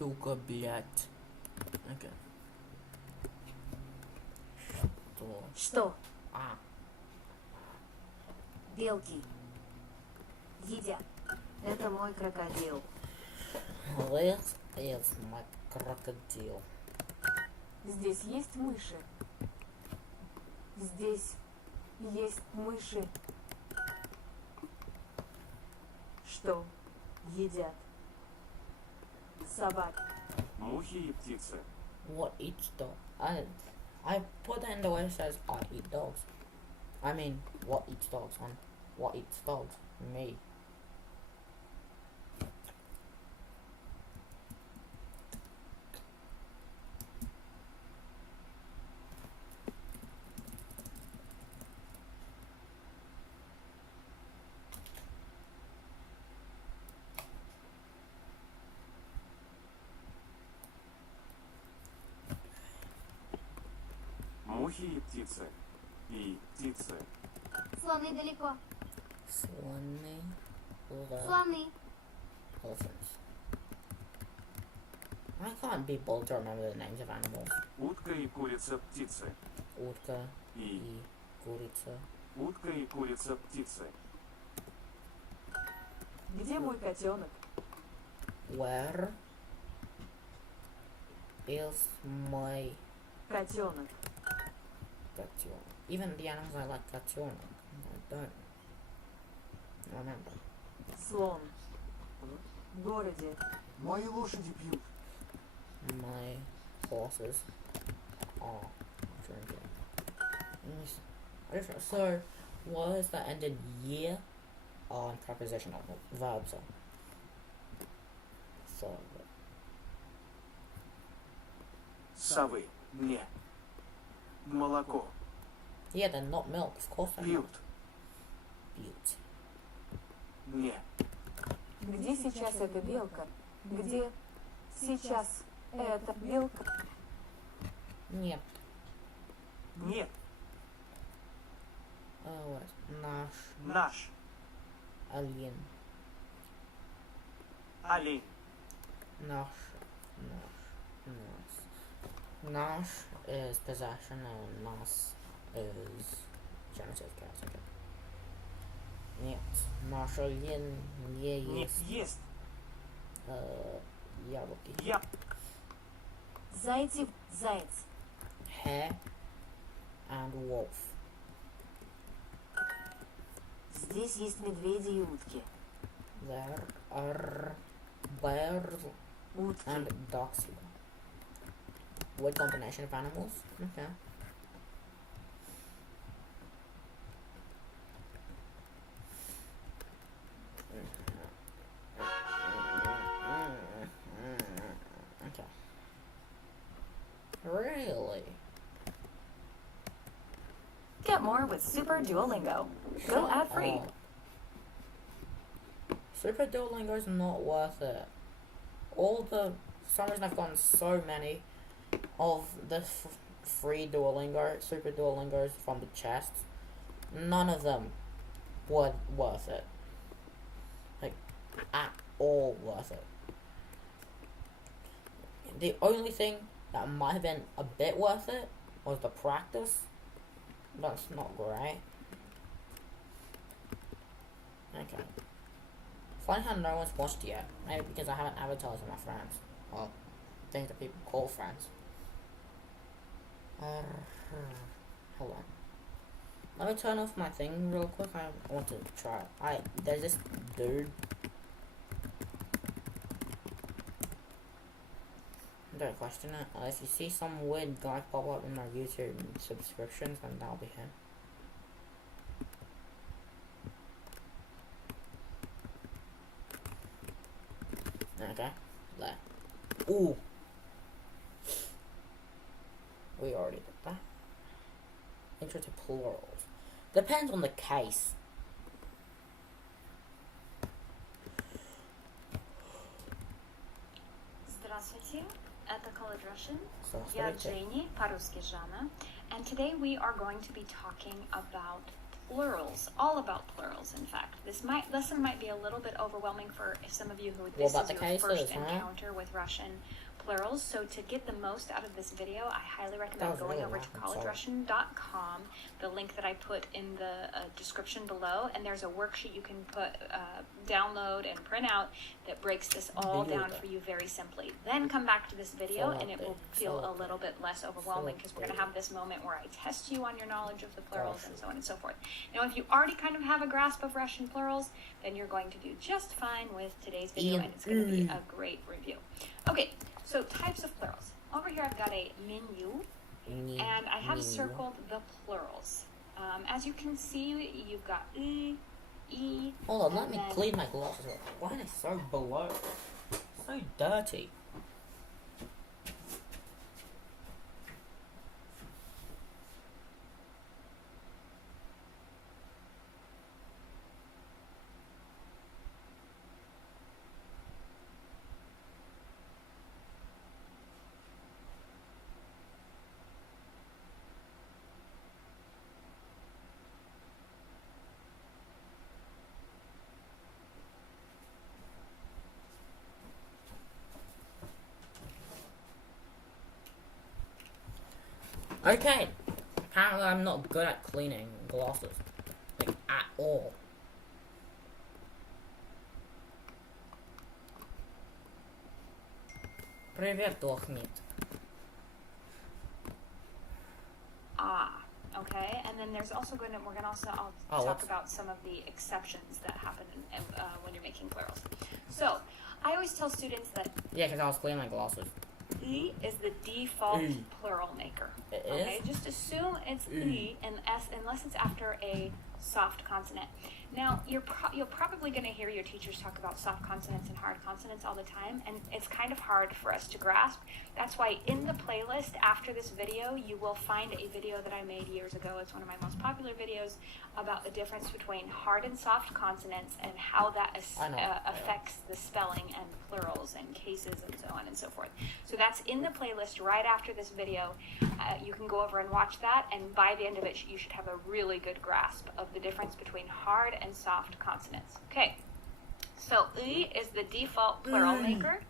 сука, блядь. Окей. Что? Что? А. Белки. Едят. Это мой крокодил. This is my crocodile. Здесь есть мыши. Здесь есть мыши. Что едят? Собаки. Мухи и птицы. What eats dog? I put that in the way it says I eat dogs. I mean, what eats dogs, man? What eats dogs? Me. Мухи и птицы. И птицы. Слоны далеко. Слоны. Слоны. Elephants. I can't be bold to remember the names of animals. Утка и курица птицы. Утка И и курица. утка и курица птицы. Где мой котенок? Where is my Котенок. котенок? Even the animals I like котенок. I don't remember. Слон. В городе. Мои лошади пьют. My horses are drinking. So, words that end in year are prepositional verbs. So, Совы. Не. Молоко. yeah, they're not milk, of course they're not. Пьют. Butte. Не. Где сейчас эта белка? Где сейчас эта белка? Нет. Нет. Вот. Наш Наш. олень. Олень. Наш is possession and нас is genitive case, okay. Нет. Наш олень не Не ест есть. яблоки. Я. Зайцы. Заяц. Hare and wolf. Здесь есть медведи и утки. There are bears Утки. and dogs here. What combination of animals? Okay. Okay. Really? Get more with Super Duolingo. Go ad free. Oh. Super Duolingo is not worth it. For some reason I've gotten so many of the free Duolingo, Super Duolingos from the chests. None of them were worth it. Like, at all worth it. The only thing that might have been a bit worth it was the practice. That's not great. Okay. Funny how no one's watched yet. Maybe because I haven't advertised with my friends. Well, things that people call friends. Hold on. Let me turn off my thing real quick. I want to try it. There's this dude. Don't question it. If you see some weird guy pop up in my YouTube subscriptions, then that'll be him. Okay, there. Ooh. We already did that. Intro to plurals. Depends on the case. Здравствуйте, это College Russian. Я Здравствуйте. Jenny, по-русски Жанна. And today we are going to be talking about plurals, all about plurals, in fact. This lesson might be a little bit overwhelming for some of you who What this about is the your cases, first huh? encounter with Russian plurals. So to get the most out of this video, I highly recommend was going really over loud, to I'm sorry. collegerussian.com, the link that I put in the description below, and there's a worksheet you can download and print out that breaks this all down for you very simply. Then come back to this video and it will feel a little bit less overwhelming because we're going to have this moment where I test you on your knowledge of the plurals and so on and so forth. Now, if you already kind of have a grasp of Russian plurals, then you're going to do just fine with today's video, and it's going to be a great review. Okay, so types of plurals. Over here I've got a menu, and I have circled the plurals. As you can see, you've got e. Hold on, let me clean my glasses. Why are they so below? So dirty. Okay, apparently I'm not good at cleaning glasses, like at all. Привет, Ahmed. Okay, and then there's also we're going to also talk about some of the exceptions that happen when you're making plurals. So, I always tell students that Yeah, because I was cleaning my glasses. E is the default plural maker. It Okay, is? just assume it's E and S unless it's after a soft consonant. Now, you're probably going to hear your teachers talk about soft consonants and hard consonants all the time, and it's kind of hard for us to grasp. That's why in the playlist after this video, you will find a video that I made years ago. It's one of my most popular videos about the difference between hard and soft consonants and how that affects the spelling and plurals and cases and so on and so forth. So that's in the playlist right after this video. You can go over and watch that, and by the end of it, you should have a really good grasp of the difference between hard and soft consonants. Okay, so E is the default plural maker.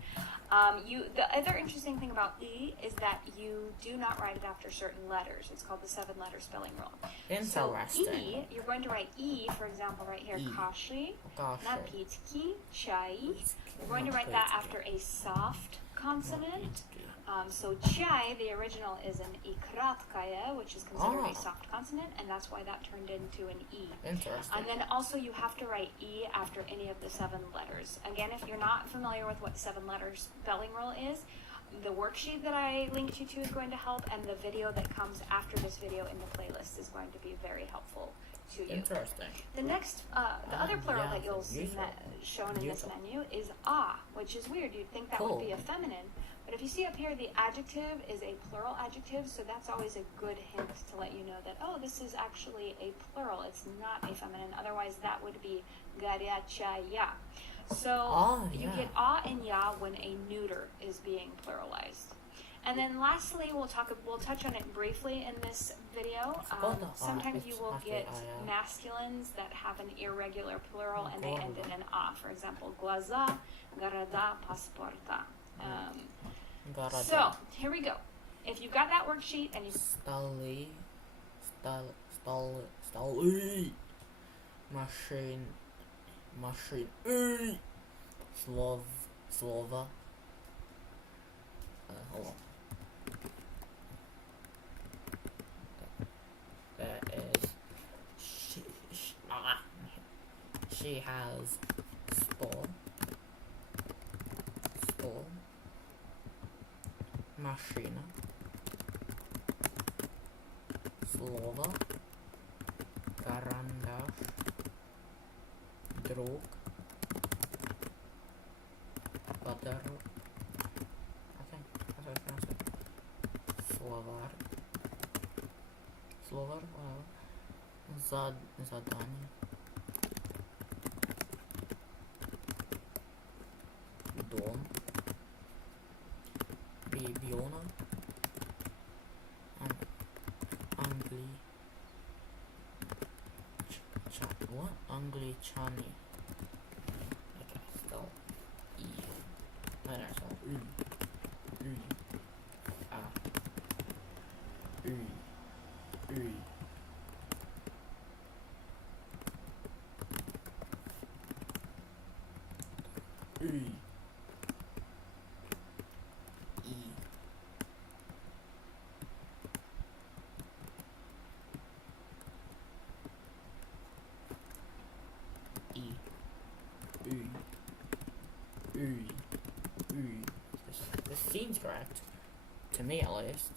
The other interesting thing about E is that you do not write it after certain letters. It's called the 7-letter spelling rule. Interesting. So E, you're going to write E, for example, right here, kashi, napitki, chai. You're going to write that after a soft consonant. So chai, the original, is an ikratkaya, which is considered a soft consonant, and that's why that turned into an E. Interesting. And then also you have to write E after any of the 7 letters. Again, if you're not familiar with what 7-letter spelling rule is, the worksheet that I linked you to is going to help, and the video that comes after this video in the playlist is going to be very helpful to you. Interesting. The next, the other plural that you'll see shown in this menu is which is weird. You'd think that would be a feminine. But if you see up here, the adjective is a plural adjective, so that's always a good hint to let you know that, oh, this is actually a plural. It's not a feminine. Otherwise, that would be garячая. So you get and ya when a neuter is being pluralized. And then lastly, we'll touch on it briefly in this video. Sometimes you will get masculines that have an irregular plural and they end in an a. For example, глаза, города, паспорта. So, here we go. If you've got that worksheet and you... Stali. Machine. Slova. Hold on. There is... She has... Spore. Машина. Слово. Карандаш. Друг. Подарок. Okay, that's how I pronounce it. Словарь, whatever. Задание. Дом. Ребенок. Chani. Okay, spell E. No, spell U. U. Ah. U. U. U. E. E. U. U. U. This seems correct. To me, at least.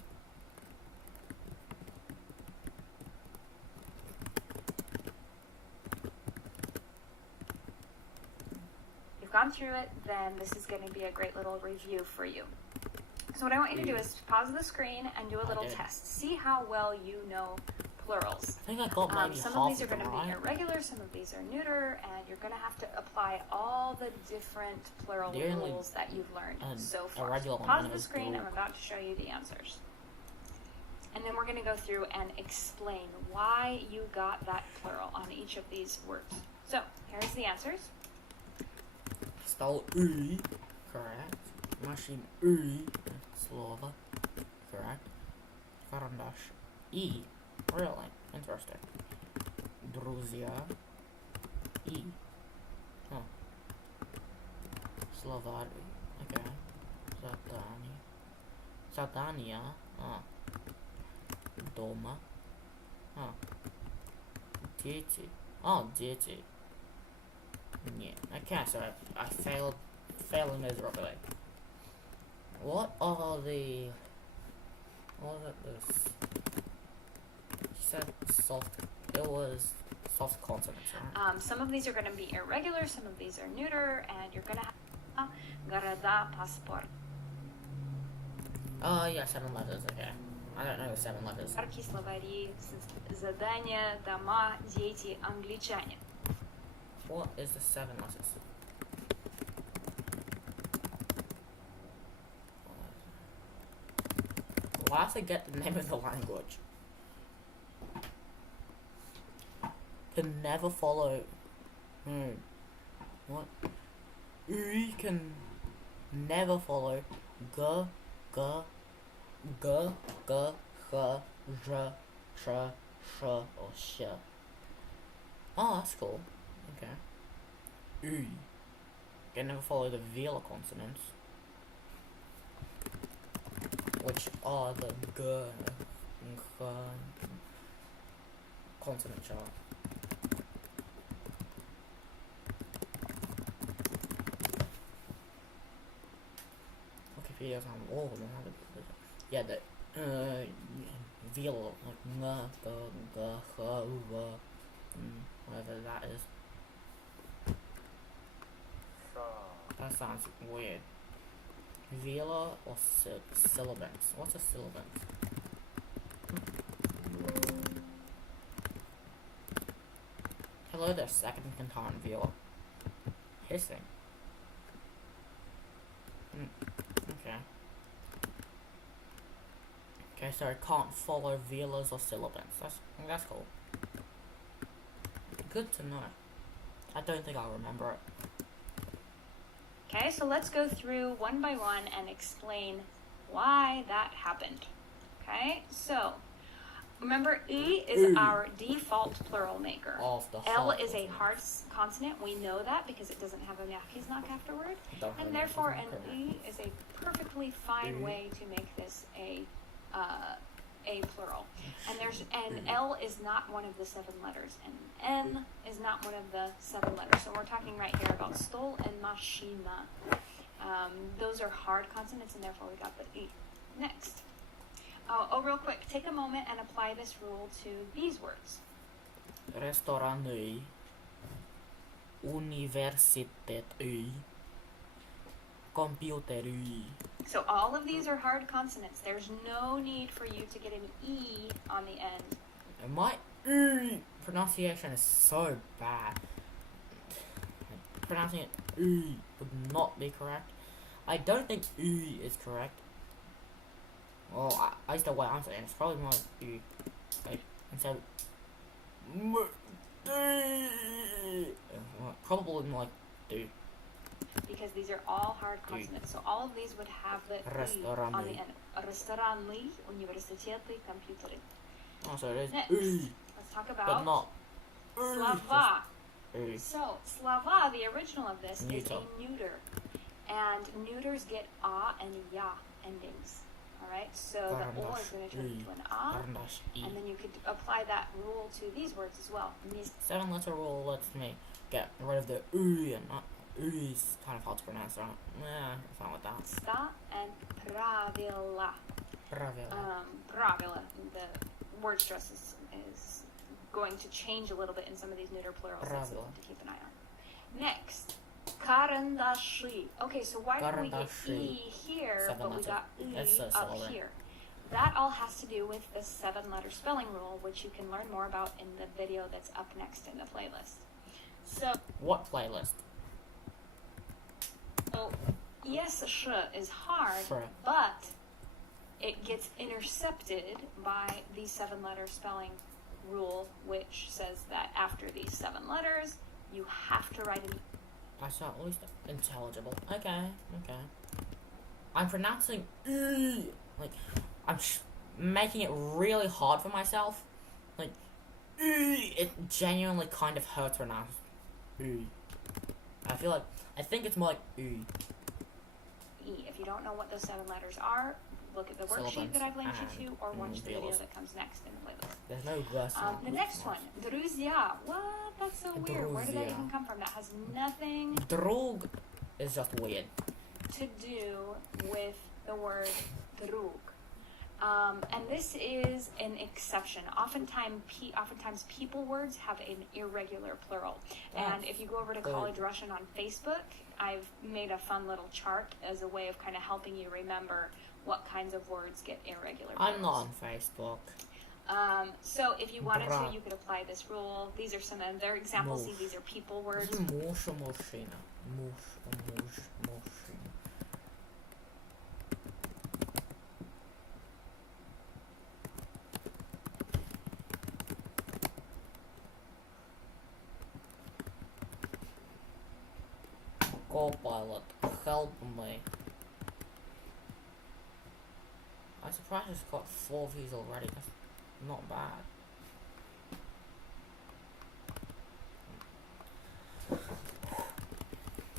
You've gone through it, then this is going to be a great little review for you. So what I want you to do is pause the screen and do a little test. See how well you know plurals. I think I got maybe Some half of these are them going to be right. irregular, some of these are neuter, and you're going to have to apply all the different plural The only, rules that you've learned so far. irregular So one pause the is screen, blue. I'm about to show you the answers. And then we're going to go through and explain why you got that plural on each of these words. So, here's the answers. Spell U, correct. Machine U, Slova, correct. Karandash, E, really interesting. Druzia, E, huh. Slovari, okay. Zadania, Doma, Дети, дети. Yeah, okay, so I failed miserably. What are the... What was it? This... You said soft... It was soft consonants, right? Some of these are going to be irregular, some of these are neuter, and you're going to have города, паспорт. Oh, yeah, 7 letters, okay. I don't know the 7 letters. Арки, словари, задания, дома, дети, англичане. What is the 7 letters? Why have to get the name of the language? Can never follow... What? U can never follow G, G, G, G, H, J, Sh, Sh, or Sh. Oh, that's cool. Okay. U. Can never follow the velar consonants, which are the G and H consonant chart. Wikipedia doesn't have all of them, have it? Yeah, the velar, like N, G, G, H, U, whatever that is. That sounds weird. Velar or syllabants? What's a syllabant? Hello there, second contant velar. Hissing. Okay. Okay, so I can't follow velars or syllabants. That's cool. Good to know. I don't think I'll remember it. Okay, so let's go through one by one and explain why that happened. Okay, so remember E is our default plural maker. Of the L hard is a consonants. hard consonant. We know that because it doesn't have a Yakiznak afterward. Don't have And a therefore an Yakiznak. E is a perfectly fine E. way to make this a plural. And L is not one of the 7 letters, and N is not one of the 7 letters. So we're talking right here about stol and machina. Those are hard consonants, and therefore we got the E. Next. Real quick, take a moment and apply this rule to these words. Restorany, universitety, computery. So all of these are hard consonants. There's no need for you to get an E on the end. My pronunciation is so bad. Pronouncing it would not be correct. I don't think is correct. Well, I the way I'm saying it's probably more like instead of probably like do. Because these are all hard consonants. So all of these would have the Restoranli. on the end. Restoranli, университеты, компьютеры. Oh, so it is. Next, let's talk But about not. slova. Just, So slova, the original of this, is Neuter. a neuter, and neuters get a and ya endings. All right, so the o is going to turn into an a, and then you could apply that rule to these words as well. 7-letter rule lets me get rid of the and not is kind of hard to pronounce, right? Yeah, something like that. Sta and pravila. Правило. Pravila. The word stress is going to change a little bit in some of these neuter plurals. That's Pravila. something to keep an eye on. Next, karandashi. Okay, so why did we get e here, but we 7-letter. got That's so up solid. here? That all has to do with the 7-letter spelling rule, which you can learn more about in the video that's up next in the playlist. So, What playlist? yes, sh is hard, Sure. but it gets intercepted by the 7-letter spelling rule, which says that after these 7 letters, you have to write an That's at least intelligible. Okay. I'm pronouncing like I'm making it really hard for myself. Like it genuinely kind of hurts to pronounce. I think it's more like E. If you don't know what those 7 letters are, look at the worksheet that I've linked you to, or watch the video that comes next in the playlist. There's no verse. The next one, druzья. What? That's so weird. Where did that Druzья. even come from? That has nothing Drug is just weird. to do with the word drug. And this is an exception. Oftentimes people words have an irregular plural. And if you go over to College Russian on Facebook, I've made a fun little chart as a way of kind of helping you remember what kinds of words get irregular plurals. I'm not on Facebook. So if you wanted Bra. to, you could apply this rule. These are some of their examples. See, Move. these are people words. This is mush or mushina. Mush or mushina. Copilot, help me. I'm surprised it's got 4 views already. That's not bad.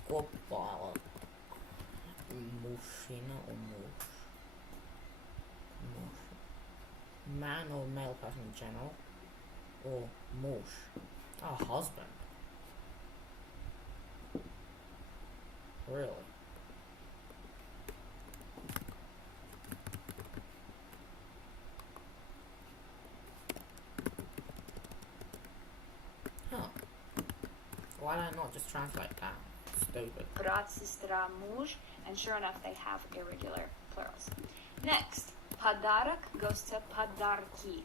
Copilot. Mushina or mush? Mush. Man or male person in general? Or mush? Oh, husband. Really? Huh. Why did I not just translate that? Stupid. Brat, sestra, muž, and sure enough, they have irregular plurals. Next, padarak goes to padarki.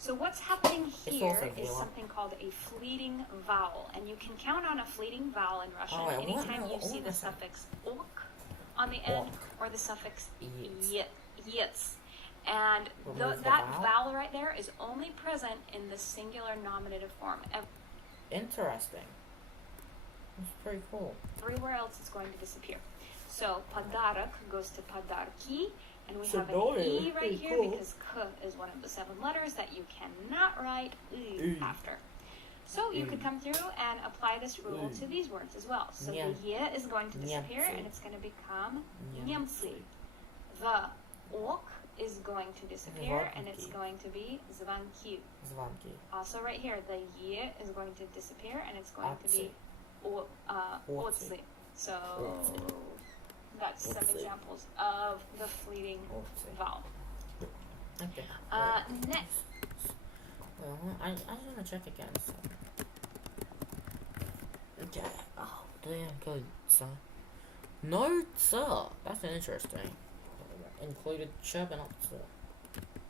So what's happening here also is vowel. something called a fleeting vowel, and you can count on a fleeting vowel in Russian Oh, wait, anytime what? you No, see what the is that? suffix ok on the end or the suffix yits. And Remove the that vowel? vowel right there is only present in the singular nominative form. Interesting. That's pretty cool. Everywhere else it's going to disappear. So padarak goes to padarki, and we So have an no, E it's right pretty here cool. because k is one of the 7 letters that you cannot write E. after. So you could come through and apply this rule to these words as well. So Nyem- the y is going to disappear Nyemci. and it's going to become Nyemci. Nyemci. The ok is going to disappear and it's Zvanki. going to be zvanki. Zvanki. Also right here, the y is going to disappear and it's going to be Otsi. otsi. So Otsi. that's some Otsi. examples of the fleeting Otsi. vowel. Okay. Next, I just want to check again. So. Okay. Oh, damn good, sir. No, sir. That's interesting. Included ch, but not sir.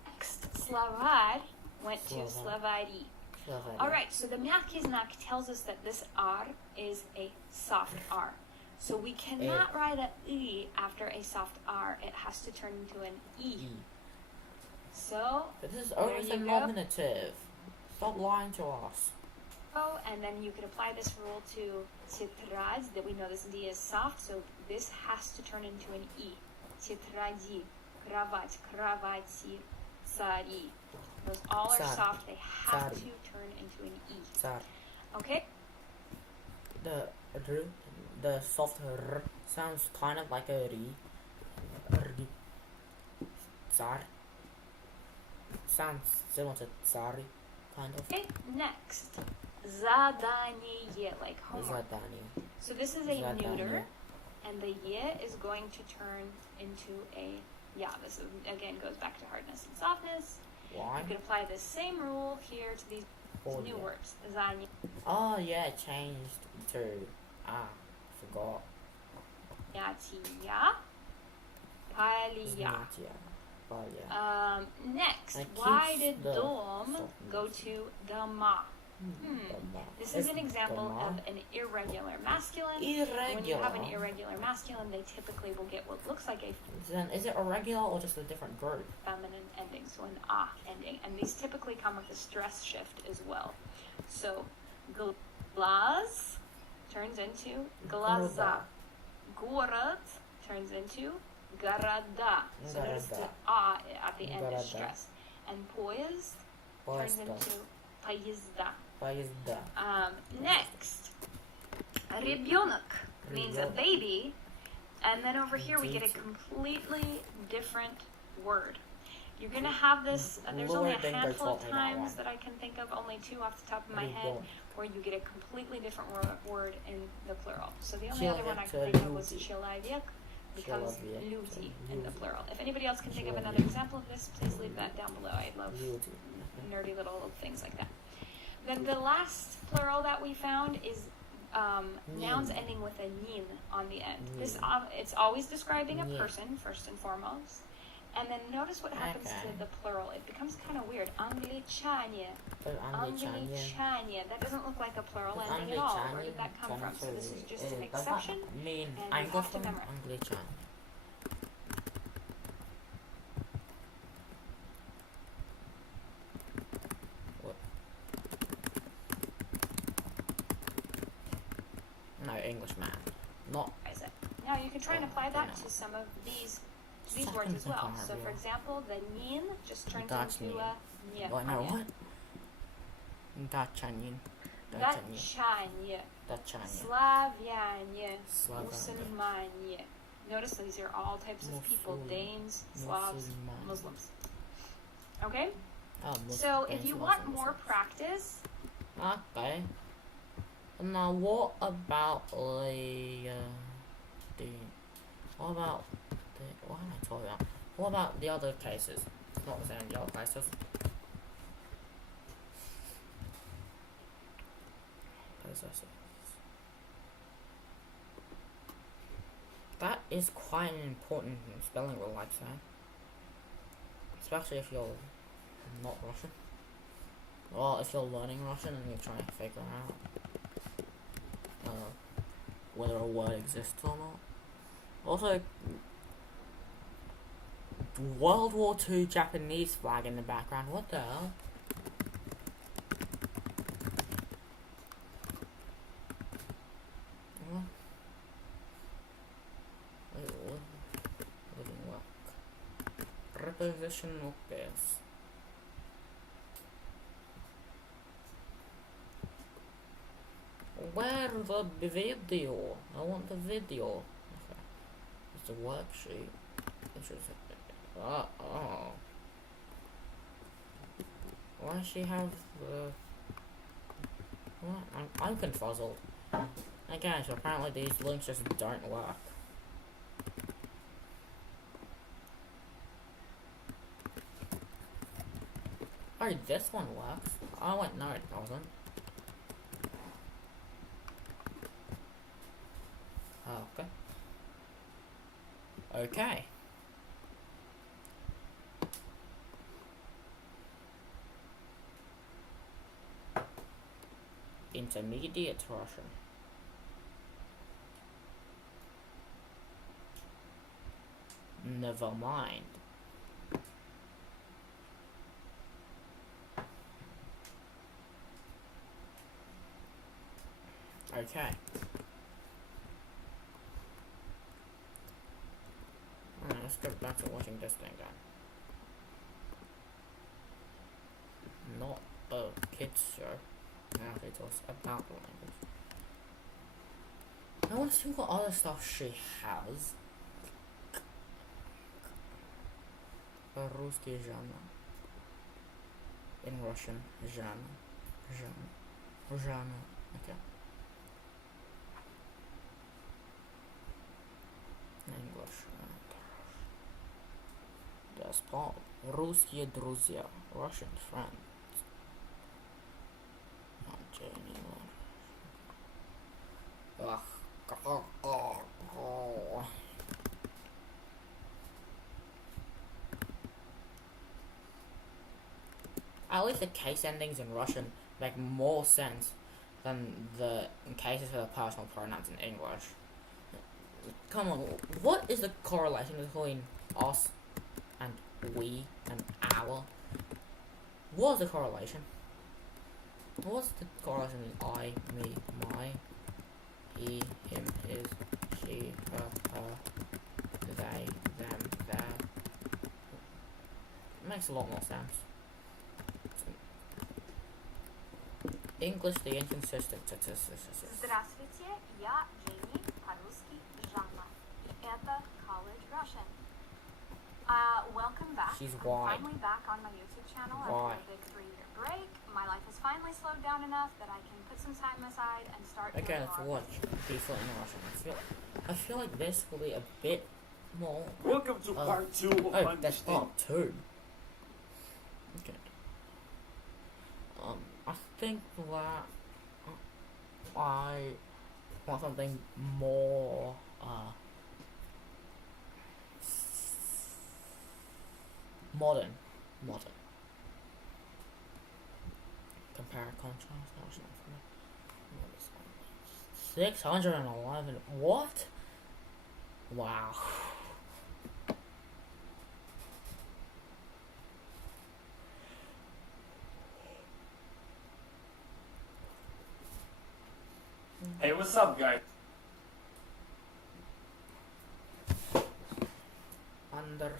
next, Slavad went to Slavad. Slavari. Slovenia. All right, so the mягкий знак tells us that this R is a soft R. So we cannot write a E after a soft R. It has to turn into an E. E. So But this is There only the you go. nominative. Stop lying to us. and then you could apply this rule to тетрадь, that we know this D is soft, so this has to turn into an E. Тетради, кровать, кровати, цари. Those all are Царь. soft, they have Цари. to turn into an E. Tsar. Okay? The soft r sounds kind of like a ri. Ri. Tsar. Sounds similar to tsari, kind of. Okay, next. Задание, like homework. Zadanie. So this is a Задание. neuter, and the ye is going to turn into a ya. This again goes back to hardness and softness. Why? You could apply the same rule here to these Oh, new yeah. words. Задание. Oh yeah, it changed to forgot. Ятия. Палия. Znatia. Oh yeah. Next, It why keeps did the dom softness. go to dama? This is an example of an irregular masculine. When you have an irregular masculine, they typically will get what looks like a Then is it irregular or just a different group? feminine ending, so an ah ending. And these typically come with a stress shift as well. So, glaz turns into glaza. Город turns into города. So notice the Города. ah at the end is Города. stressed. And poezd turns Поезда. into поезда. Поезда. Next, ребенок means a Ребенок. baby, and then over here we get a Дети. completely different word. You're gonna have this. There's only a Lord, then go handful of taught me that times one. that I can think of, only two off the top of my head, Ребенок. where you get a completely different word in the plural. So the only other one I Человек, could think of was люди. человек becomes Человек, люди in the люди. plural. If anybody else can think of another Человек. example of this, please leave that down below. I love Люди. nerdy little things like that. Then the last plural that we found is nouns Nin. ending with a nin on the end. This Nin. it's always describing a Nin. person first and foremost. And then notice what happens Okay. to the plural. It becomes kind of weird. Angličanie. But Angličanie. Angličanie. That doesn't look like a plural But ending at all. Where Angličanie did that come from? So this is just an does that exception. mean and you have to Anglophone? memorize. Angličan. What? No, Englishman. Not It. Now you can try and apply that to some of these words as well. So for example, the nin just turns That's into nin. a nye. Wait, no, what? Dachanian. Dachanian. Датчане, Dachanian. Славяне, Славяне. Мусульмане. Notice these are all types of people: Musul- Danes, Slavs, Musulman. Muslims. Okay? Oh, So if you want Muslims. more practice, Okay. Now, what about the? What about the? What am I talking about? What about the other cases? It's not the same. The other cases. That is quite an important spelling rule, I'd say. Especially if you're not Russian. Well, if you're learning Russian and you're trying to figure out whether a word exists or not. Also, World War II Japanese flag in the background. What the hell? What? Living work. Prepositional pairs. Where's the video? I want the video. Okay. It's a worksheet. Interesting. Oh. Why does she have the... What? I'm confuzzled. Okay, so apparently these links just don't work. Oh, this one works. Oh wait, no it doesn't. Okay. Okay. Intermediate Russian. Never mind. Okay. Alright, let's go back to watching this thing then. Not a kids show. Now it was about the language. I want to see what other stuff she has. Русский genre. In Russian, genre. Okay. English. Desktop. Русские друзья. Russian friends. At least the case endings in Russian make more sense than the cases for the personal pronouns in English. Come on, what is the correlation between us and we and our? What's the correlation? What's the correlation between I, me, my, he, him, his, she, her, they, them, their? It makes a lot more sense. English the inconsistent. Здравствуйте, я Дженни, по-русски Жанна. И это College Russian. Welcome back. She's I'm why? finally back on my YouTube channel Why? after a big 3-year break. My life has finally slowed down enough that I can put some time aside and start Okay, doing let's more. watch Diesel in Russian. I feel like this will be a bit more. Welcome to part 2 of Oh, that's understanding. part 2. Okay. I think that I want something more modern. Compare and contrast. That was not for me. 611. What? Wow. Hey, what's up, guys?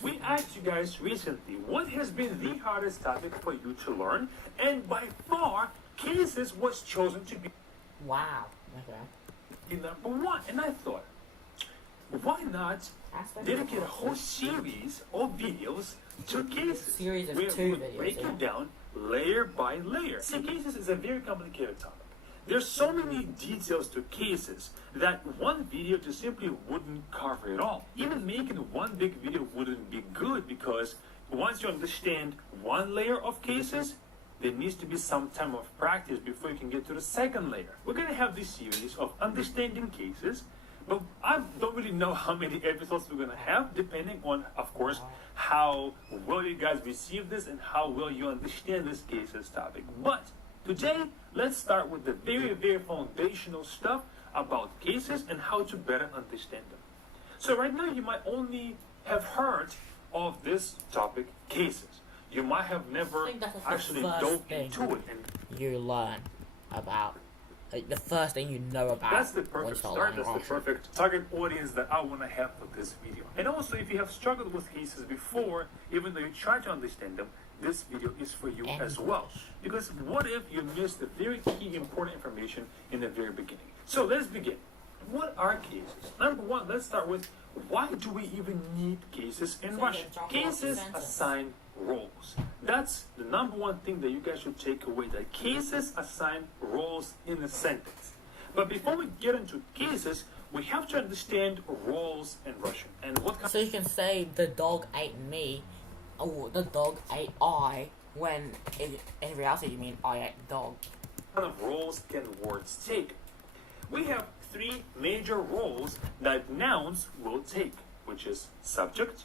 We asked you guys recently what has been the hardest topic for you to learn, and by far, cases was chosen to be Wow. Okay. number 1. And I thought, why not dedicate a whole series of videos to cases? Series of where 2 we would videos, break yeah. it down layer by layer. See, cases is a very complicated topic. There's so many details to cases that one video just simply wouldn't cover it all. Even making one big video wouldn't be good, because once you understand one layer of cases, there needs to be some time of practice before you can get to the second layer. We're going to have this series of understanding cases, but I don't really know how many episodes we're going to have, depending on, of course, how well you guys receive this and how well you understand this cases topic. But today, let's start with the very, very foundational stuff about cases and how to better understand them. So right now, you might only have heard of this topic, cases. You might have never I think that's the actually first dove thing into it. And you learn about, like, the first thing you know about. that's the when you perfect start start. learning That's the Russian. perfect target audience that I want to have for this video. And also, if you have struggled with cases before, even though you try to understand them, this video is for you as well. Because what if you missed the very key important information in the very beginning? So let's begin. What are cases? Number 1, let's start with, why do we even need cases in So Russian? you're talking about Cases sentence. assign roles. That's the number 1 thing that you guys should take away, that cases assign roles in a sentence. But before we get into cases, we have to understand roles in Russian. And what kind So you can say the dog ate me, or the dog ate I, when in reality you mean I ate the dog. of roles can words take? We have 3 major roles that nouns will take, which is subject,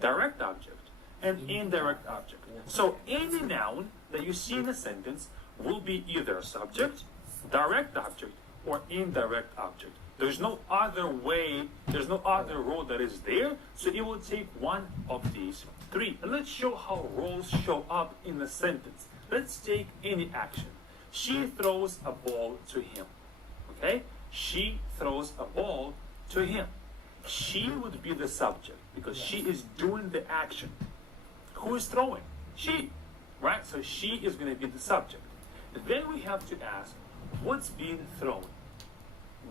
direct object, and indirect object. So any noun that you see in a sentence will be either a subject, direct object, or indirect object. There's no other way, there's no other role that is there, so it will take one of these 3. And let's show how roles show up in a sentence. Let's take any action. She throws a ball to him. Okay? She throws a ball to him. She would be the subject because she is doing the action. Who is throwing? She. Right? So she is going to be the subject. Then we have to ask, what's being thrown?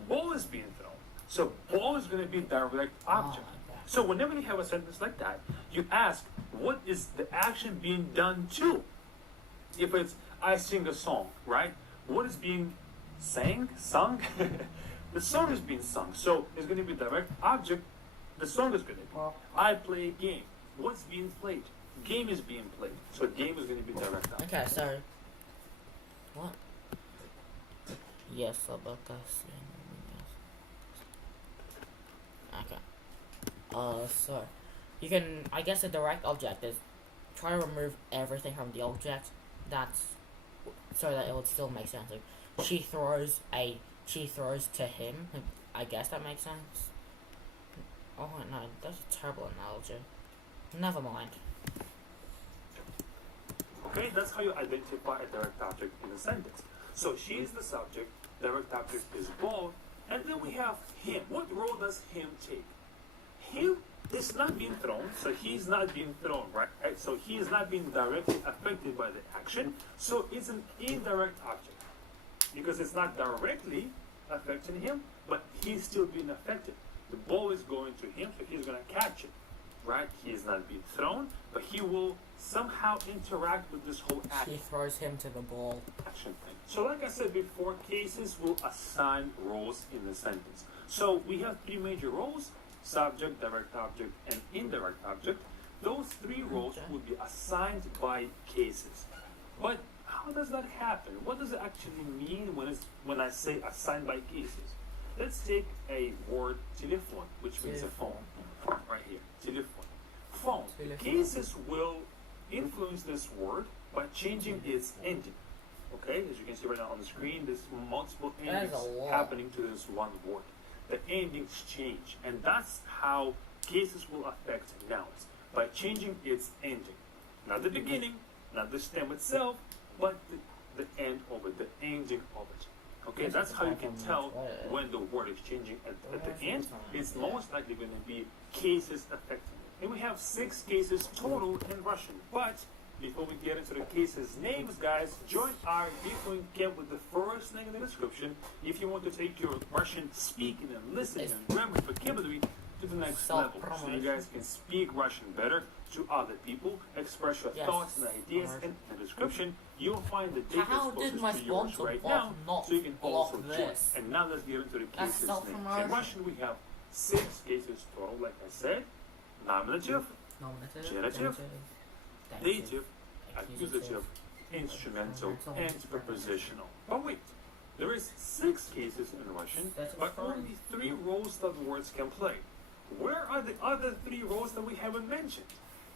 Ball is being thrown. So ball is going to be direct object. So whenever you have a sentence like that, you ask, what is the action being done to? If it's, I sing a song, right? What is being sung? The song is being sung. So it's going to be direct object. The song is going to be. I play a game. What's being played? Game is being played. So game is going to be direct object. Okay, so what? Yes, about that. Okay. So you can. I guess a direct object is try to remove everything from the object. That's so that it would still make sense. Like she throws to him. I guess that makes sense. Oh no, that's a terrible analogy. Never mind. Okay, that's how you identify a direct object in a sentence. So she is the subject, direct object is ball, and then we have him. What role does him take? Him is not being thrown, so he's not being thrown, right? So he is not being directly affected by the action, so it's an indirect object. Because it's not directly affecting him, but he's still being affected. The ball is going to him, so he's going to catch it, right? He is not being thrown, but he will somehow interact with this whole action. She throws him to the ball. Action thing. So like I said before, cases will assign roles in the sentence. So we have three major roles: subject, direct object, and indirect object. Those three roles will be assigned by cases. But how does that happen? What does it actually mean when I say assigned by cases? Let's take a word telephone, which means a phone. Right here, telephone. Phone. Cases will influence this word by changing its ending. Okay, as you can see right now on the screen, there's multiple endings happening to this one word. The endings change, and that's how cases will affect nouns, by changing its ending. Not the beginning, not the stem itself, but the end of it, the ending of it. Okay, that's how you can tell when the word is changing at the end. It's most likely going to be cases affecting it. And we have 6 cases total in Russian. But before we get into the cases names, guys, join our Bitcoin camp with the first link in the description if you want to take your Russian speaking and listening and grammar vocabulary to the next level, so you guys can speak Russian better to other people, express your thoughts and ideas. In the description, you'll find the date that's closest to yours right now, so you can also join. And now let's get into the cases names. In Russian, we have 6 cases total, like I said: nominative, genitive, dative, accusative, instrumental, and prepositional. But wait, there is 6 cases in Russian, but only 3 roles that words can play. Where are the other 3 roles that we haven't mentioned?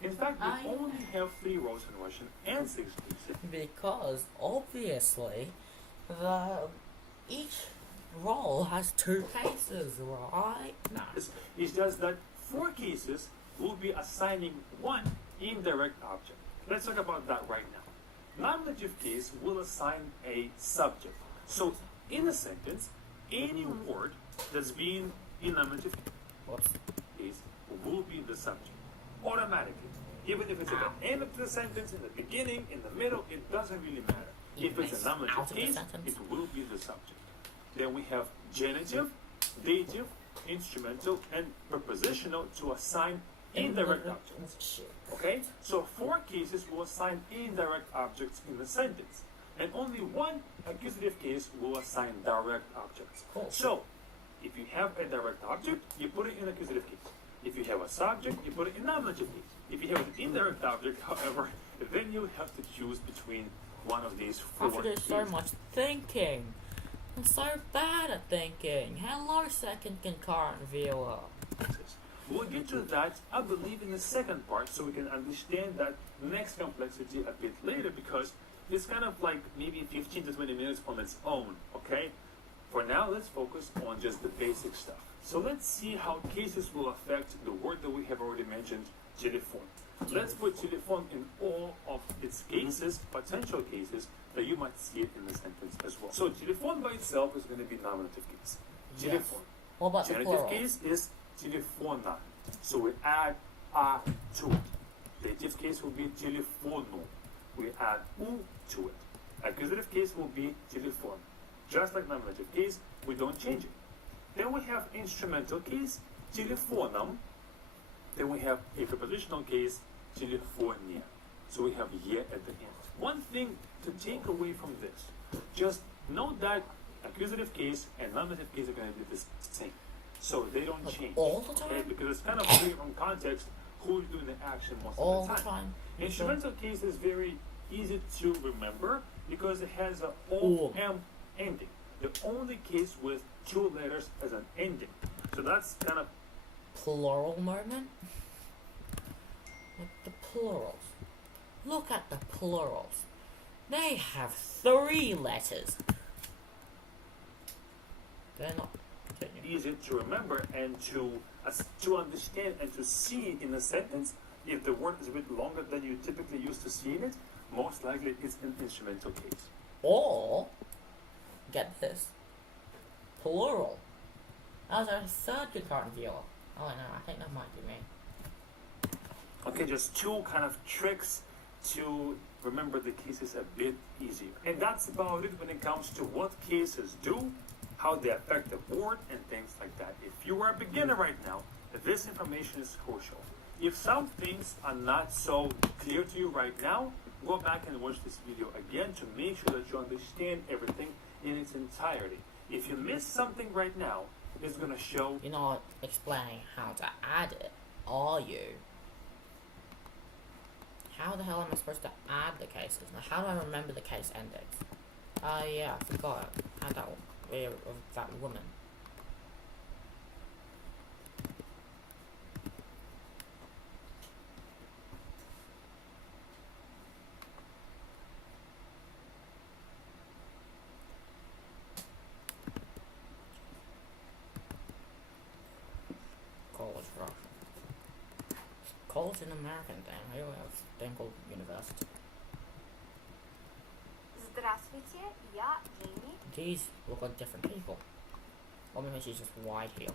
In fact, we only have 3 roles in Russian and 6 cases. Because obviously, each role has 2 cases, right? No. It's just that 4 cases will be assigning 1 indirect object. Let's talk about that right now. Nominative case will assign a subject. So in a sentence, any word that's being in nominative case will be the subject automatically. Even if it's at the end of the sentence, in the beginning, in the middle, it doesn't really matter. If it's a nominative case, it will be the subject. Then we have genitive, dative, instrumental, and prepositional to assign indirect objects. Okay? So 4 cases will assign indirect objects in the sentence. And only 1 accusative case will assign direct objects. So, if you have a direct object, you put it in accusative case. If you have a subject, you put it in nominative case. If you have an indirect object, however, then you have to choose between one of these 4 I have to do so much thinking. I'm so bad at thinking. Hello, second concurrent viewer. We'll get to that, I believe, in the second part, so we can understand that next complexity a bit later, because it's kind of like maybe 15 to 20 minutes on its own, okay? For now, let's focus on just the basic stuff. So let's see how cases will affect the word that we have already mentioned, telephone. Let's put telephone in all of its cases, potential cases, that you might see it in the sentence as well. So telephone by itself is going to be nominative case. Telephone. What about the Genitive plural? case is telefona. So we add a to it. Dative case will be telefono. We add u to it. Accusative case will be telephone. Just like nominative case, we don't change it. Then we have instrumental case, telefonam. Then we have a prepositional case, telefonia. So we have ye at the end. One thing to take away from this, just note that accusative case and nominative case are going to be the same. So they don't change. All the time? Okay? Because it's kind of clear from context who's doing the action most All of the the time. time? Instrumental case is very easy to remember because it has a Ooh. OM ending. The only case with 2 letters as an ending. So that's kind of Plural moment? Like the plurals. Look at the plurals. They have 3 letters. They're not. easy to remember and to understand and to see in a sentence. If the word is a bit longer than you typically used to seeing it, most likely it's an instrumental case. Or, get this, plural. As a third guitar viewer. Oh no, I think that might be me. Okay, just 2 kind of tricks to remember the cases a bit easier. And that's about it when it comes to what cases do, how they affect the word, and things like that. If you are a beginner right now, this information is crucial. If some things are not so clear to you right now, go back and watch this video again to make sure that you understand everything in its entirety. If you miss something right now, it's going to show. You're not explaining how to add it, are you? How the hell am I supposed to add the cases? Now, how do I remember the case endings? Yeah, I forgot. How that of that woman. College Russian. College is an American thing. We don't have a thing called university. Здравствуйте, я Джейми. These look like different people. Or maybe she's just white here.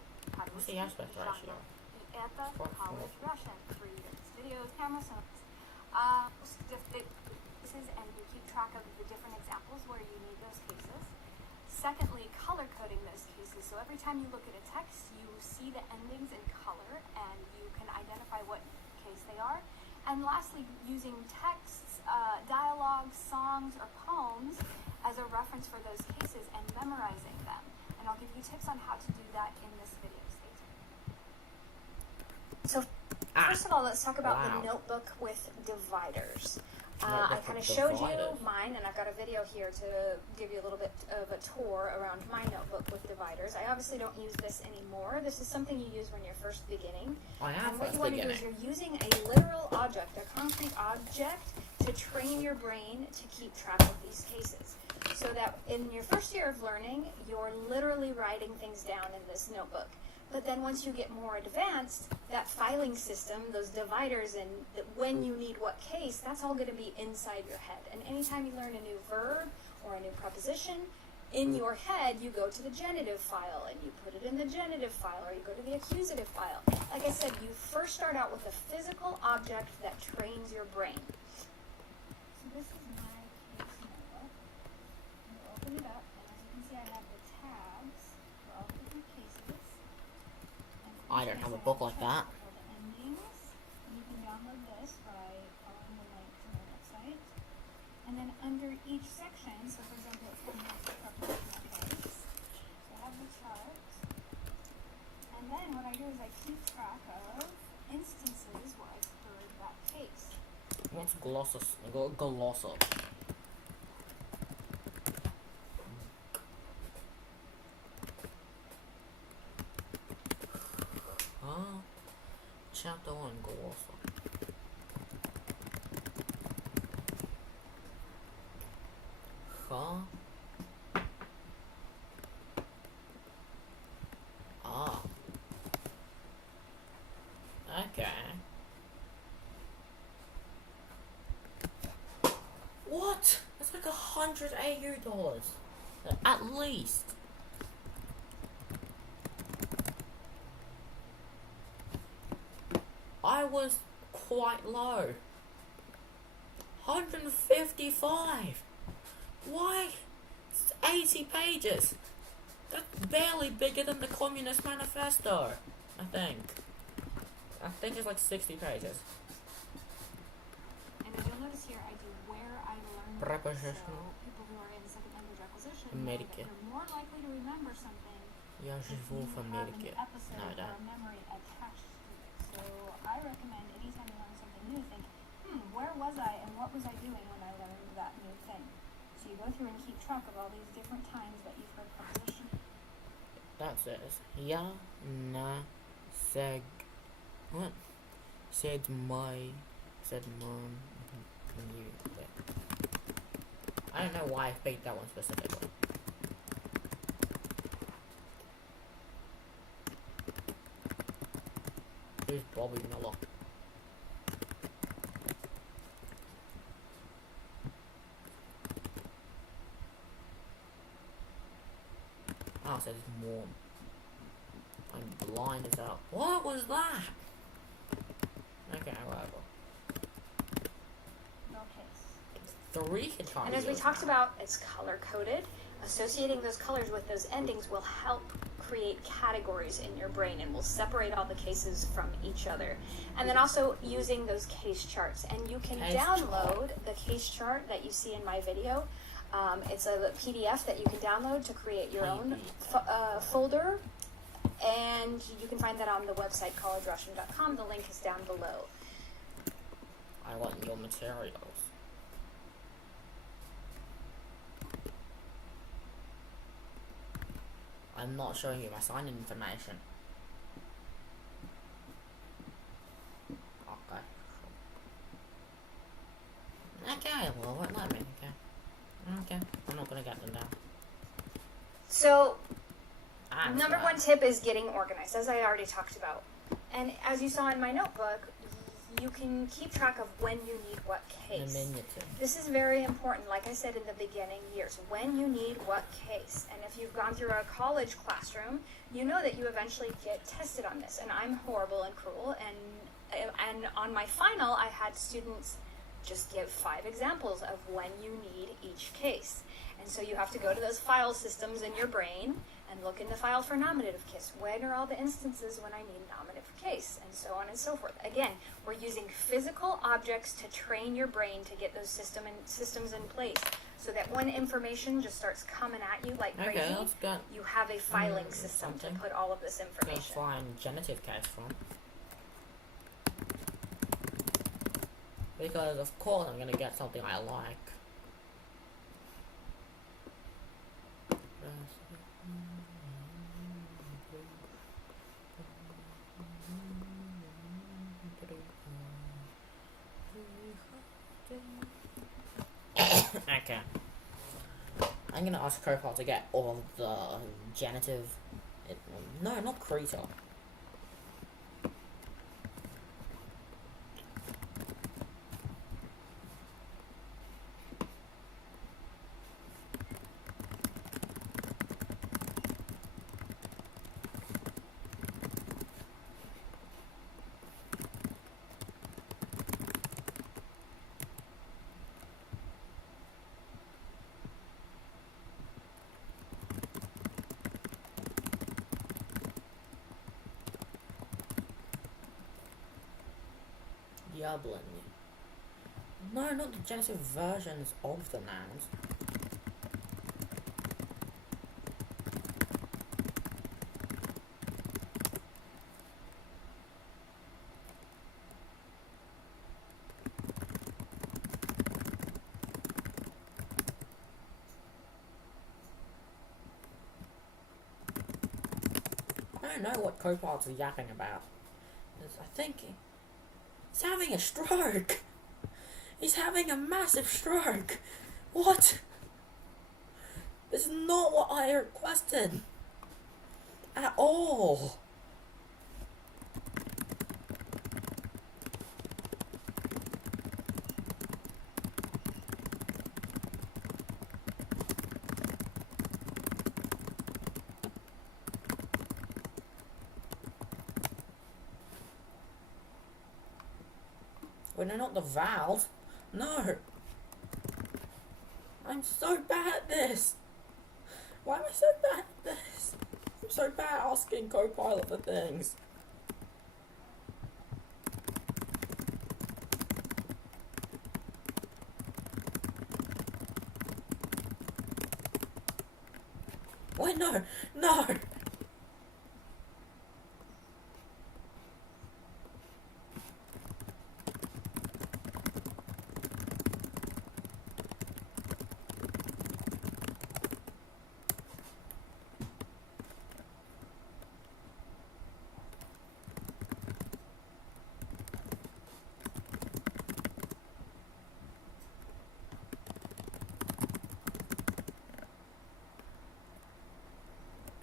What's the aspect ratio? И это College Russian for readers. Videos, camera sounds. Cases and you keep track of the different examples where you need those cases. Secondly, color coding those cases. So every time you look at a text, you see the endings in color and you can identify what case they are. And lastly, using texts, dialogues, songs, or poems as a reference for those cases and memorizing them. And I'll give you tips on how to do that in this video. Stay tuned. So first of all, let's talk about the notebook with dividers. I kind of showed you mine, and I've got a video here to give you a little bit of a tour around my notebook with dividers. I obviously don't use this anymore. This is something you use when you're first beginning. And what you want to do is you're using a literal object, a concrete object, to train your brain to keep track of these cases. So that in your first year of learning, you're literally writing things down in this notebook. But then once you get more advanced, that filing system, those dividers, and when you need what case, that's all going to be inside your head. And anytime you learn a new verb or a new preposition, in your head, you go to the genitive file and you put it in the genitive file, or you go to the accusative file. Like I said, you first start out with a physical object that trains your brain. So this is my case notebook. I'm going to open it up, and as you can see, I have the tabs for all the different cases. I don't have a book like that. You can download this by following the link to the website. And then under each section, so for example, it's going to have the prepositional case. So I have the chart. And then what I do is I keep track of instances where I've heard that case. What's glossus? Glossa. Chapter 1, glossa. $100 AU. At least. I was quite low. 155. Why? It's 80 pages. That's barely bigger than the Communist Manifesto, I think. I think it's like 60 pages. And as you'll notice here, I do where I learned it. Prepositional. So people who are in second language acquisition know America. that you're more likely to remember something Я if живу you в have Америке. an episode No, I or don't. a memory attached to it. So I recommend anytime you learn something new, think, where was I and what was I doing when I learned that new thing? So you go through and keep track of all these different times that you've heard preposition. That says я на сег. What? Said my. Said mom. I don't know why I picked that one specifically. Who's Bobby Miller? Oh, it says mom. I'm blind as hell. What was that? Okay, whatever. No case. 3 can And as we talked about, it's color coded. Associating those colors with those endings will help create categories in your brain and will separate all the cases from each other. And then also using those case charts. And you can Case download the case chart that you see in my video. It's a PDF that you can download to create your own folder. And you can find that on the website collegerussian.com. The link is down below. I want your materials. I'm not showing you my sign-in information. Okay. Okay, well, what let me, okay. Okay, I'm not gonna get them down. So I'm number glad. one tip is getting organized, as I already talked about. And as you saw in my notebook, you can keep track of when you need what case. Diminutive. This is very important, like I said in the beginning years, when you need what case. And if you've gone through a college classroom, you know that you eventually get tested on this. And I'm horrible and cruel. And on my final, I had students just give 5 examples of when you need each case. And so you have to go to those file systems in your brain and look in the file for nominative case. When are all the instances when I need nominative case? And so on and so forth. Again, we're using physical objects to train your brain to get those systems in place so that when information just starts coming at you like crazy, Okay, let's go. you have a filing system something. to put all of this Gonna information. find genitive case from. Because of course I'm gonna get something I like. Okay. I'm gonna ask Copilot to get all of the genitive. No, not creator. Yablon. No, not the genitive versions of the nouns. I don't know what Copilot's yapping about. I think he's having a stroke. He's having a massive stroke. What? This is not what I requested. At all. Wait, no, not the vowels. No. I'm so bad at this. Why am I so bad at this? I'm so bad at asking Copilot for things. Wait, no, no.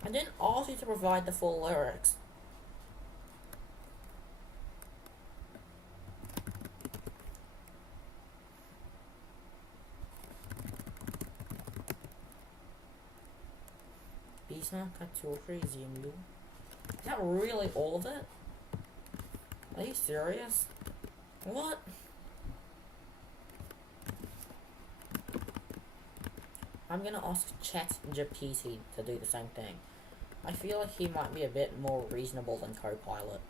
I didn't ask you to provide the full lyrics. Pizza, картофель, землю. Is that really all of it? Are you serious? What? I'm gonna ask ChatGPT to do the same thing. I feel like he might be a bit more reasonable than Copilot.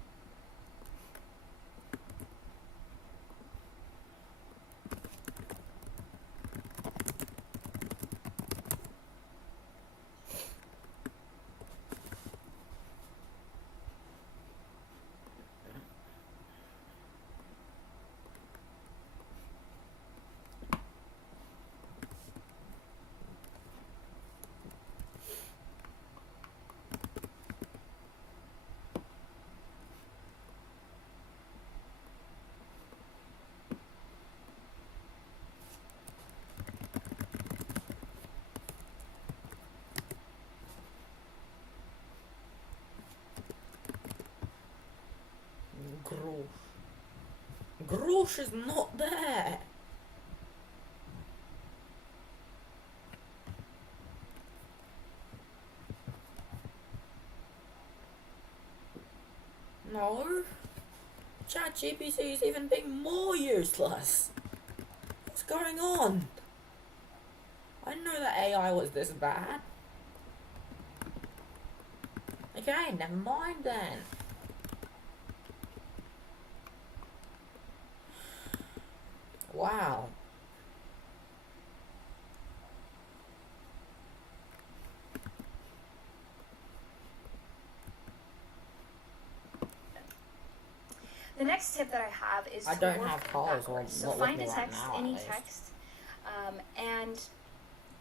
Grosh is not there. No. ChatGPT is even being more useless. What's going on? I didn't know that AI was this bad. Okay, never mind then. Wow. The next tip that I have is I to don't work have cars, or backwards. So not find a with me right text, now, any at least. text, and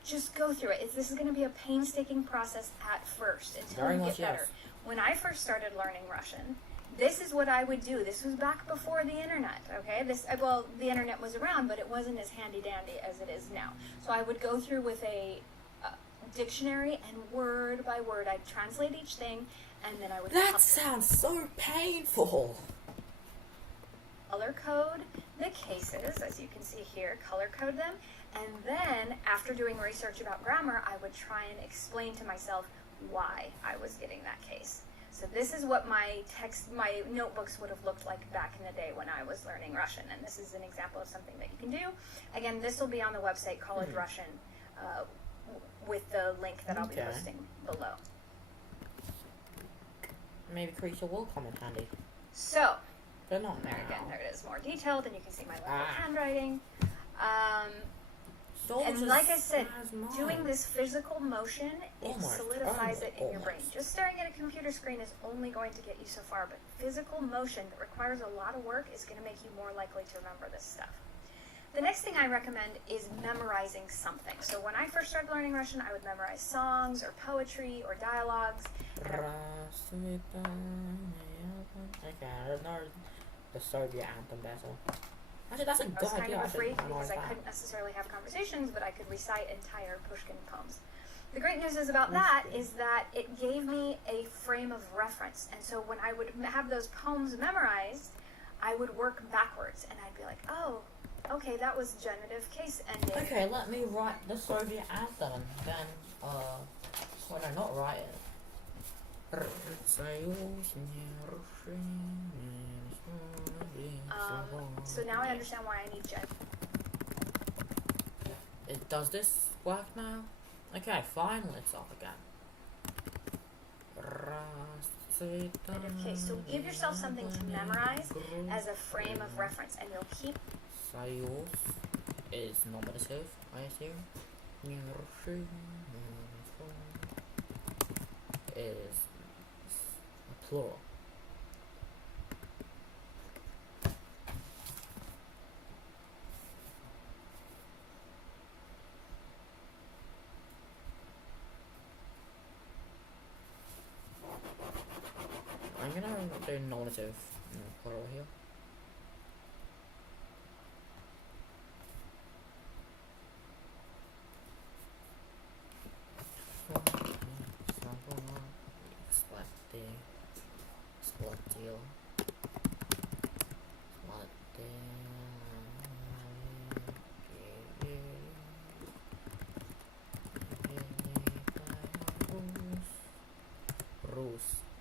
just go through it. This is going to be a painstaking process at first until Very you much, get better. yes. When I first started learning Russian, this is what I would do. This was back before the internet, okay? Well, the internet was around, but it wasn't as handy-dandy as it is now. So I would go through with a dictionary, and word by word, I'd translate each thing, and then I would That sounds so painful. color code the cases, as you can see here, color code them, and then after doing research about grammar, I would try and explain to myself why I was getting that case. So this is what my notebooks would have looked like back in the day when I was learning Russian, and this is an example of something that you can do. Again, this will be on the website College Russian with the link that I'll be posting below. Maybe Creature will come in handy. So, But not now. again, there it is, more detailed, and you can see my level of handwriting. And like I said, doing this physical motion, it solidifies it in your brain. Just staring at a computer screen is only going to get you so far, but physical motion that requires a lot of work is going to make you more likely to remember this stuff. The next thing I recommend is memorizing something. So when I first started learning Russian, I would memorize songs or poetry or dialogues. Okay, I don't know the Soviet anthem better. Actually, that's a I good was kind idea. of I should afraid memorize because I that. couldn't necessarily have conversations, but I could recite entire Pushkin poems. The great news is about that is that it gave me a frame of reference. And so when I would have those poems memorized, I would work backwards. And I'd be like, oh, okay, that was genitive case ending. Okay, let me write the Soviet anthem and then, well, no, not write it. So now I understand why I need Jet. Does this work now? Okay, finally it's off again. Okay, so give yourself something to memorize as a frame of reference, and you'll keep. Sayos is nominative, I assume. Is a plural. I'm gonna do nominative plural here.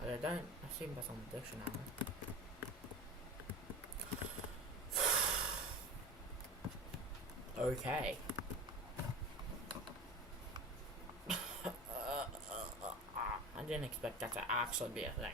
I don't assume that's on the dictionary. Okay. I didn't expect that to actually be a thing.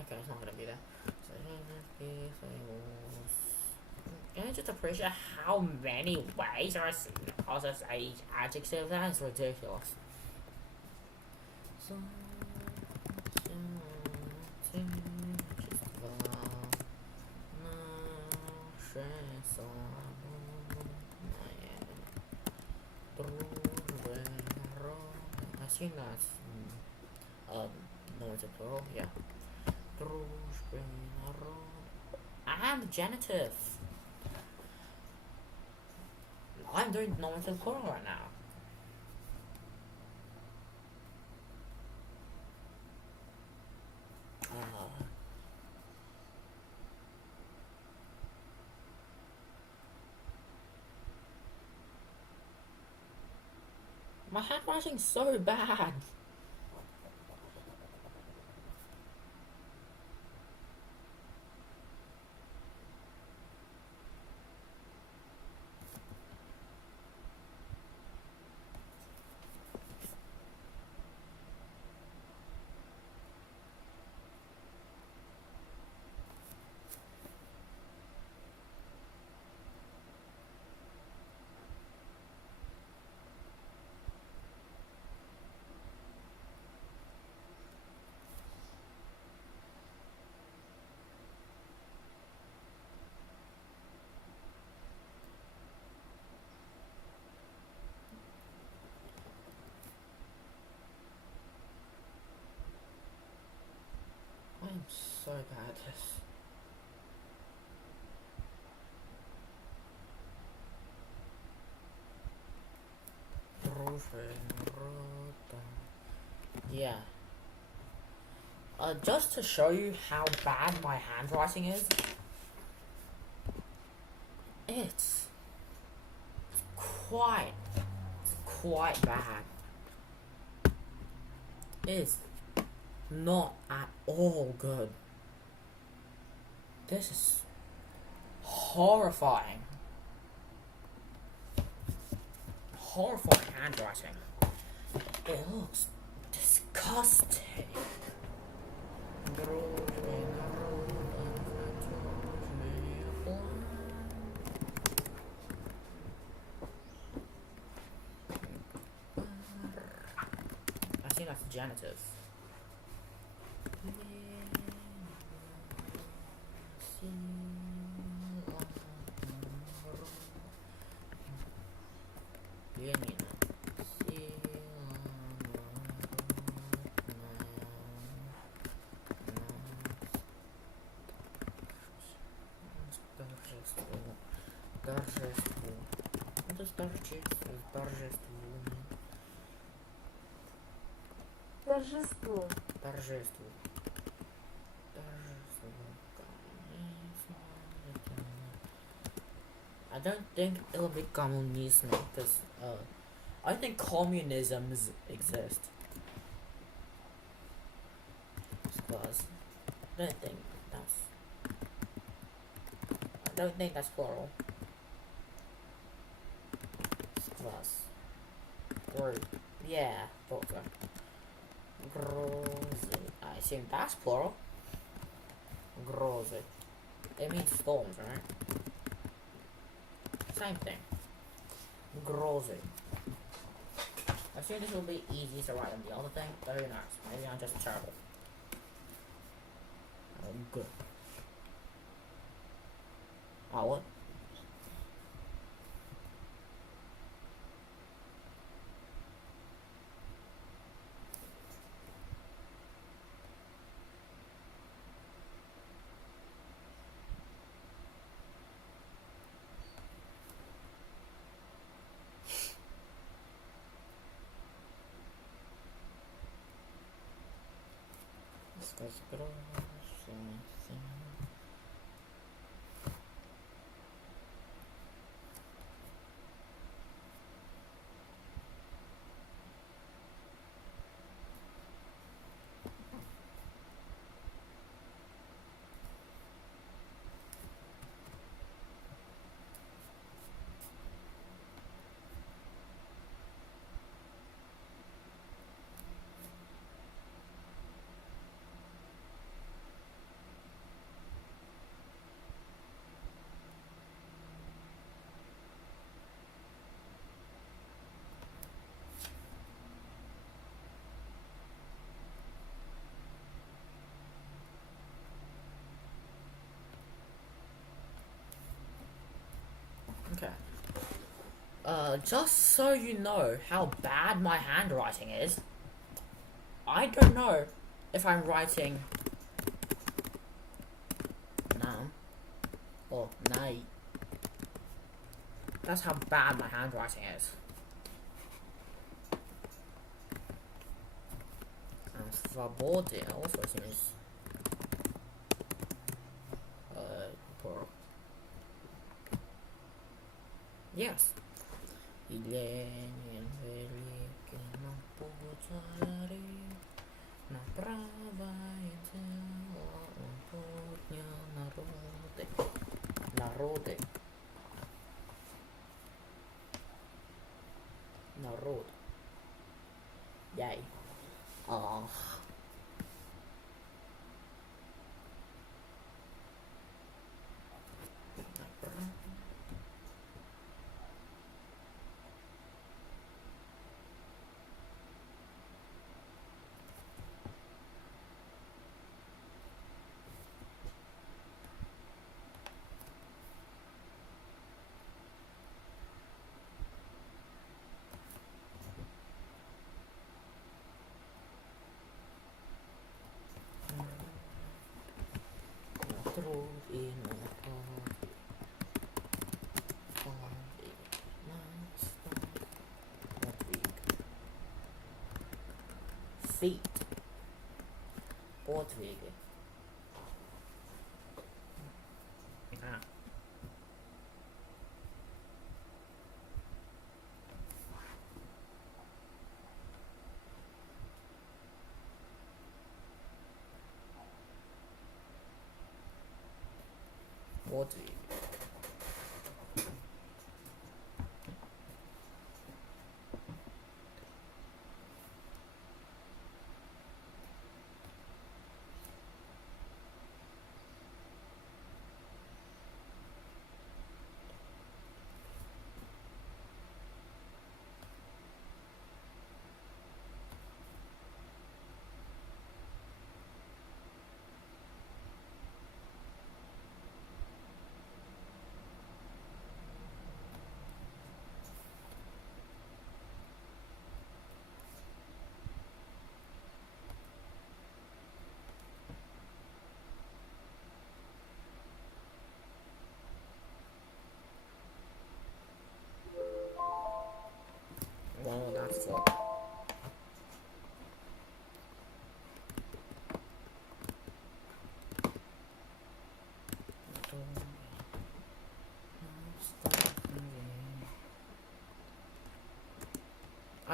Okay, it's not gonna be there. Can I just appreciate how many ways there are to say each adjective? That is ridiculous. I assume that's nominative plural, yeah. And the genitive. I'm doing nominative plural right now. My handwriting's so bad. I'm so bad at this. Yeah. Just to show you how bad my handwriting is, it's quite bad. It's not at all good. This is horrifying. Horrifying handwriting. It looks disgusting. I think that's genitive. Торжество. Это торжество. торжеству. Торжеству. I don't think it'll be communism because I think communisms exist. Because I don't think that's plural. Squash. Word. Yeah, thought so. Grozy. I assume that's plural. Grozy. It means storms, right? Same thing. Grozy. I assume this will be easy to write than the other thing, but who knows? Maybe I'm just terrible. Oh, good. Oh, what? Let's go. Okay. Just so you know how bad my handwriting is, I don't know if I'm writing noun or nay. That's how bad my handwriting is. And svobodie also seems poor. Yes. Ленин великий нам подарил, на правое дело он поднял народы. Народы. Народ. Яй. Ах. Труд и напад. Feet. Подвиги. Подвиги.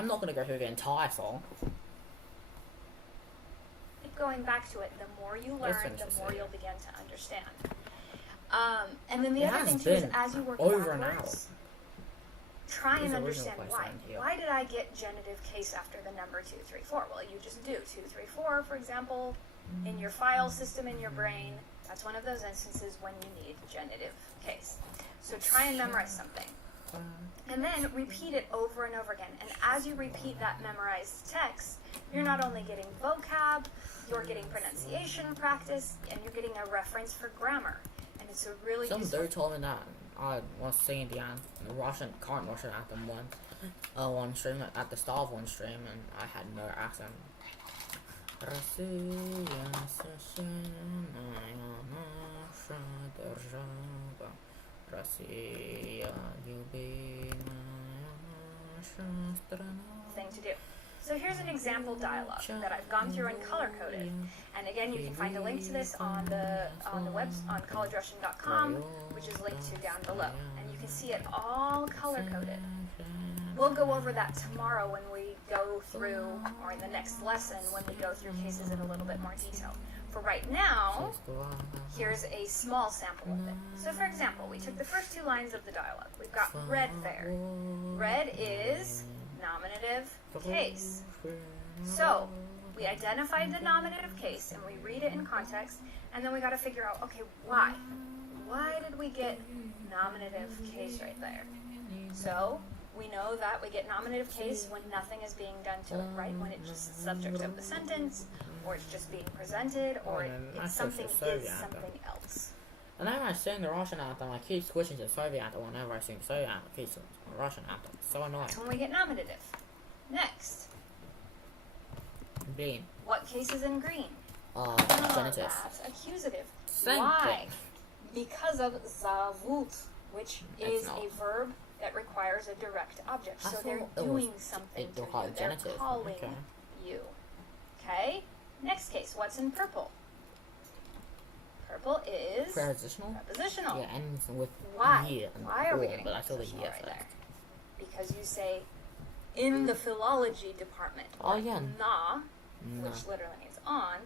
I'm not gonna go through the entire song. Keep going back to it. The more you learn, the more you'll begin to understand. And then the It other has thing too is been as you work over an backwards, try There's and an original understand place why. around here. Why did I get genitive case after the number 2, 3, 4? Well, you just do 2, 3, 4, for example, in your file system in your brain. That's one of those instances when you need genitive case. So try and memorize something. And then repeat it over and over again. And as you repeat that memorized text, you're not only getting vocab, you're getting pronunciation practice, and you're getting a reference for grammar. And it's a really Some useful... dude told me that I was singing the current Russian anthem once, one stream, at the start of one stream, and I had no accent. Россия священная наша держава, Россия любимая наша страна. thing to do. So here's an example dialogue that I've gone through and color coded. And again, you can find a link to this on the web on collegerussian.com, which is linked to down below. And you can see it all color coded. We'll go over that tomorrow when we go through, or in the next lesson when we go through cases in a little bit more detail. For right now, here's a small sample of it. So for example, we took the first 2 lines of the dialogue. We've got red there. Red is nominative case. So we identified the nominative case and we read it in context, and then we got to figure out, okay, why? Why did we get nominative case right there? So we know that we get nominative case when nothing is being done to it, right? When it's just the subject of the sentence, or it's just being presented, or it's something is something else. Whenever I sing the Russian anthem, I keep switching to Soviet anthem. Whenever I sing Soviet anthem, I keep switching to Russian anthem. It's so annoying. That's when we get nominative. Next, Green. what case is in green? Genitive. That's accusative. Same Why? thing. Because of zavut, which It's is not. a verb that requires a direct object. I So thought they're it was- doing something it to you. required They're genitive. calling Okay. you. Okay? Next case, what's in purple? Purple is Prepositional? prepositional. Yeah, ends with Why? year and Why are we or, getting but I saw the prepositional year right first. there? Because you say in the philology department. Oh, yeah. Na, No. which literally means on,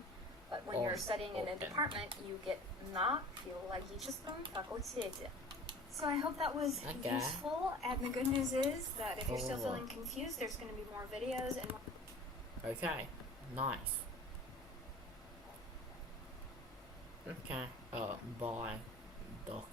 but when you're studying in a department, you get на филологическом факультете. So I hope that was Okay. useful, and the good news is that if you're still Cool. feeling confused, there's going to be more videos and more Okay, nice. Okay, bye, Doc.